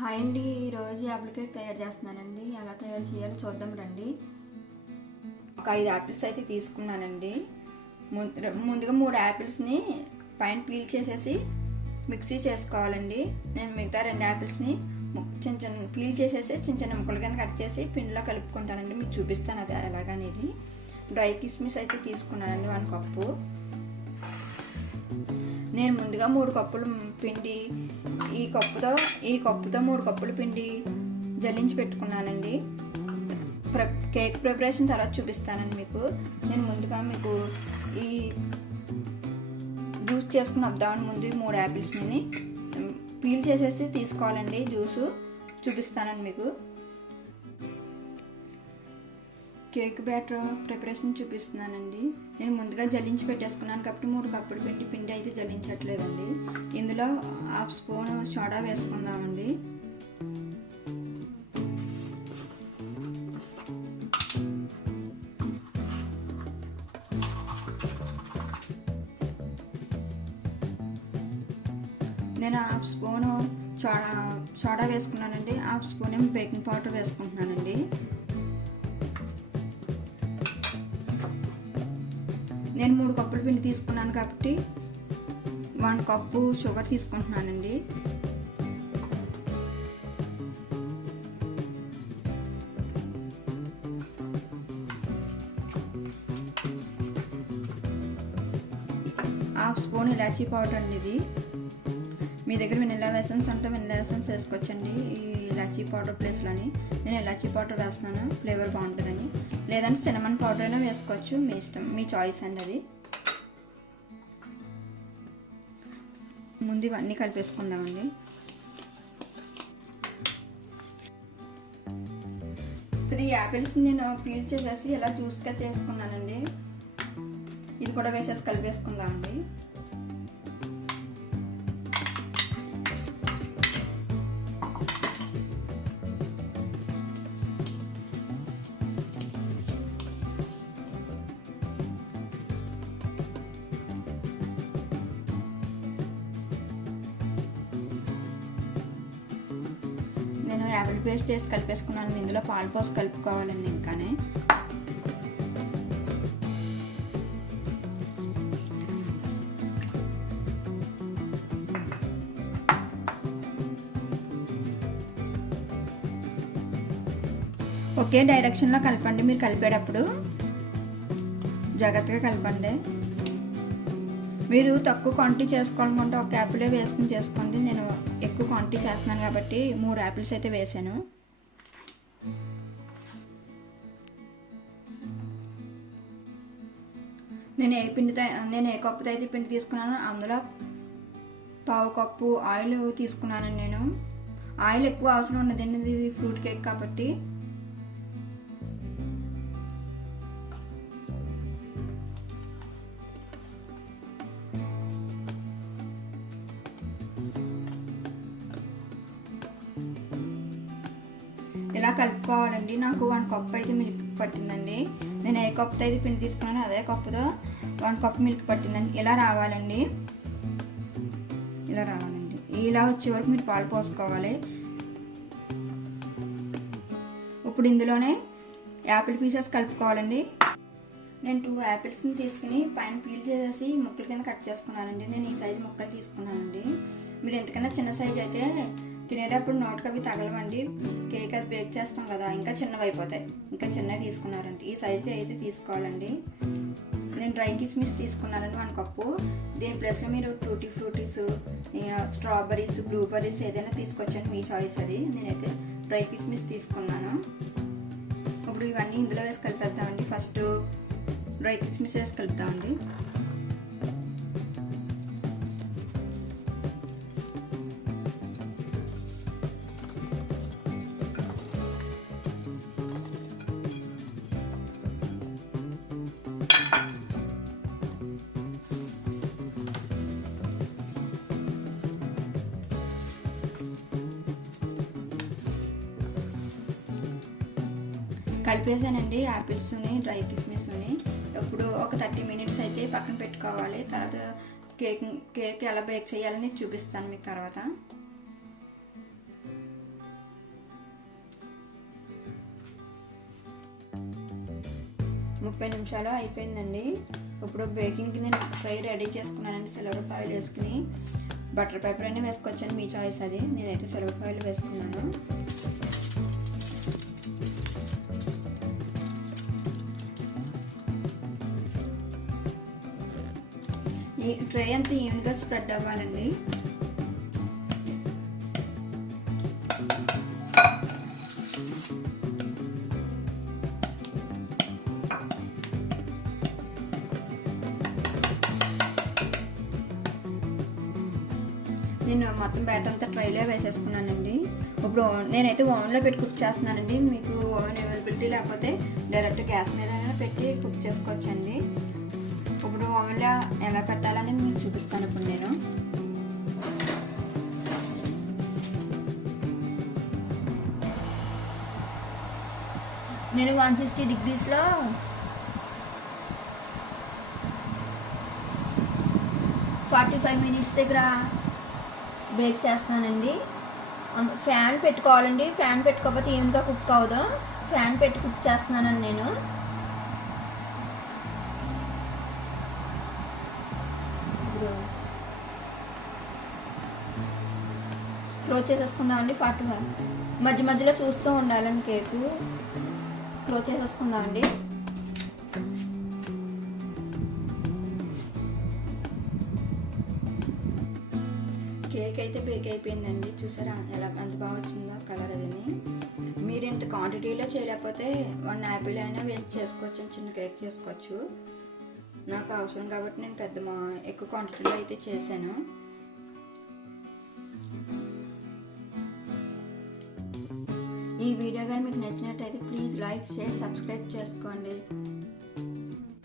Hi అండి, ఈరోజు Apple cake తయారు చేస్తున్నానండి. ఎలా తయారు చేయాలో చూద్దాం రండి. ఒక 5 యాపిల్స్ అయితే తీసుకున్నానండి. ముందుగా 3 యాపిల్స్ని పైన పీల్ చేసేసి మిక్సీ చేసుకోవాలండి. నేను మిగతా 2 యాపిల్స్ని చిన్న చిన్న పీల్ చేసేసి చిన్న చిన్న ముక్కలు కింద కట్ చేసి పిండిలో కలుపుకుంటానండి. మీకు చూపిస్తాను అది ఎలాగనేది. డ్రై కిస్మిస్ అయితే తీసుకున్నానండి 1 కప్పు. నేను ముందుగా 3 కప్పులు పిండి ఈ కప్పుతో 3 కప్పులు పిండి జల్లించి పెట్టుకున్నానండి. కేక్ ప్రిపరేషన్ తర్వాత చూపిస్తానండి మీకు. నేను ముందుగా మీకు ఈ జ్యూస్ చేసుకుని వద్దామని ముందు 3 యాపిల్స్ని పీల్ చేసేసి తీసుకోవాలండి. జ్యూసు చూపిస్తానండి మీకు. కేక్ బ్యాటర్ ప్రిపరేషన్ చూపిస్తున్నానండి. నేను ముందుగా జల్లించి పెట్టేసుకున్నాను కాబట్టి 3 కప్పులు పిండి అయితే జల్లించట్లేదండి. ఇందులో 1/2 స్పూన్ సోడా వేసుకుందామండి. నేను 1/2 స్పూన్ సోడా వేసుకున్నానండి. 1/2 స్పూన్ ఏమో బేకింగ్ పౌడర్ వేసుకుంటున్నానండి. నేను 3 కప్పులు పిండి తీసుకున్నాను కాబట్టి 1 కప్పు షుగర్ తీసుకుంటున్నానండి. హాఫ్ స్పూన్ ఇలాచీ పౌడర్ అండి ఇది. మీ దగ్గర వెనిల్లా ఎసెన్స్ అంటే వెనిల్లా ఎసెన్స్ వేసుకోవచ్చండి ఈ ఇలాచీ పౌడర్ ప్లేస్లోని. నేను ఇలాచీ పౌడర్ వేస్తున్నాను, ఫ్లేవర్ బాగుంటుందని. లేదంటే సినమన్ పౌడర్ అయినా వేసుకోవచ్చు, మీ ఇష్టం, మీ చాయిస్ అండి అది. ముందు ఇవన్నీ కలిపేసుకుందామండి. త్రీ యాపిల్స్ నేను పీల్ చేసేసి ఇలా జ్యూస్గా చేసుకున్నానండి. ఇది కూడా వేసేసి కలిపేసుకుందామండి. నేను యాపిల్ పేస్ట్ వేసి కలిపేసుకున్నాను. ఇందులో పాలు పోసి కలుపుకోవాలండి. ఇంకానే ఒకే డైరెక్షన్లో కలపండి. మీరు కలిపేటప్పుడు జాగ్రత్తగా కలపండి. మీరు తక్కువ క్వాంటిటీ చేసుకోవాలనుకుంటే 1 యాపిలే వేసుకుని చేసుకోండి. నేను ఎక్కువ క్వాంటిటీ చేస్తున్నాను కాబట్టి 3 యాపిల్స్ అయితే వేసాను. నేను ఏ కప్పుతో అయితే పిండి తీసుకున్నానో అందులో 1/2 కప్పు ఆయిల్ తీసుకున్నానండి. నేను ఆయిల్ ఎక్కువ అవసరం ఉన్నదండి, ఇది ఫ్రూట్ కేక్ కాబట్టి. ఇలా కలుపుకోవాలండి. నాకు 1 కప్ అయితే మిల్క్ పట్టిందండి. నేను ఏ కప్పుతో అయితే పిండి తీసుకున్నానో అదే కప్పుతో 1 కప్ మిల్క్ పట్టిందండి. ఇలా రావాలండి. ఇలా వచ్చే వరకు మీరు పాలు పోసుకోవాలి. ఇప్పుడు ఇందులోనే యాపిల్ పీసెస్ కలుపుకోవాలండి. నేను 2 యాపిల్స్ని తీసుకుని పైన పీల్ చేసేసి ముక్కల కింద కట్ చేసుకున్నానండి. నేను ఈ సైజు ముక్కలు తీసుకున్నానండి. మీరు ఎంతకన్నా చిన్న సైజు అయితే తినేటప్పుడు నోటికి అవి తగలవండి. కేక్ అది బేక్ చేస్తాం కదా, ఇంకా చిన్నవి అయిపోతాయి. ఇంకా చిన్నవి తీసుకున్నారండి. ఈ సైజు అయితే తీసుకోవాలండి. నేను డ్రై కిస్మిస్ తీసుకున్నానండి 1 కప్పు. దీని ప్లేస్లో మీరు టూటీ ఫ్రూటీస్, స్ట్రాబెర్రీస్, బ్లూబెర్రీస్ ఏదైనా తీసుకొచ్చండి, మీ చాయిస్ అది. నేనైతే డ్రై కిస్మిస్ తీసుకున్నాను. ఇప్పుడు ఇవన్నీ ఇందులో వేసి కలిపేద్దామండి. ఫస్ట్ డ్రై కిస్మిస్ వేసి కలుపుతామండి. కలిపేసానండి యాపిల్స్ని, డ్రై కిస్మిస్ని. ఇప్పుడు ఒక 30 మినిట్స్ అయితే పక్కన పెట్టుకోవాలి. తర్వాత కేక్ ఎలా బేక్ చేయాలని చూపిస్తాను మీకు తర్వాత. 30 నిమిషాలు అయిపోయిందండి. ఇప్పుడు బేకింగ్కి నేను ఫ్రై రెడీ చేసుకున్నానండి. సిల్వర్ ఫాయిల్ వేసుకుని, బటర్ పేపర్ అన్నీ వేసుకోవచ్చండి, మీ చాయిస్ అది. నేనైతే సిల్వర్ ఫాయిల్ వేసుకున్నాను. ఈ ట్రే అంతా ఈవెన్గా స్ప్రెడ్ అవ్వాలండి. నేను మొత్తం బ్యాటర్ అంతా ట్రైలో వేసేసుకున్నానండి. ఇప్పుడు నేనైతే ఓవెన్లో పెట్టి కుక్ చేస్తున్నానండి. మీకు ఓవెన్ అవైలబిలిటీ లేకపోతే డైరెక్ట్ గ్యాస్ మీద పెట్టి కుక్ చేసుకోవచ్చండి. ఇప్పుడు ఓవెన్లో ఎలా పెట్టాలని మీకు చూపిస్తాను. ఇప్పుడు నేను 160 డిగ్రీస్లో 45 మినిట్స్ దగ్గర బేక్ చేస్తున్నానండి. ఫ్యాన్ పెట్టుకోవాలండి. ఫ్యాన్ పెట్టుకోకపోతే ఈవెన్గా కుక్ అవ్వదు. ఫ్యాన్ పెట్టి కుక్ చేస్తున్నానండి నేను. క్లోజ్ చేసేసుకుందామండి. 45 మధ్య మధ్యలో చూస్తూ ఉండాలండి. కేకు క్లోజ్ చేసేసుకుందామండి. కేక్ అయితే బేక్ అయిపోయిందండి. చూసారా ఎలా ఎంత బాగా వచ్చిందో కలర్ అదని. మీరు ఇంత క్వాంటిటీలో చేయలేకపోతే 1 యాపిల్ అయినా వేస్ట్ చేసుకోవచ్చు, చిన్న కేక్ చేసుకోవచ్చు. నాకు అవసరం కాబట్టి నేను ఎక్కువ క్వాంటిటీలో అయితే చేశాను. ఈ వీడియో కానీ మీకు నచ్చినట్టయితే ప్లీజ్ లైక్, షేర్, సబ్స్క్రైబ్ చేసుకోండి.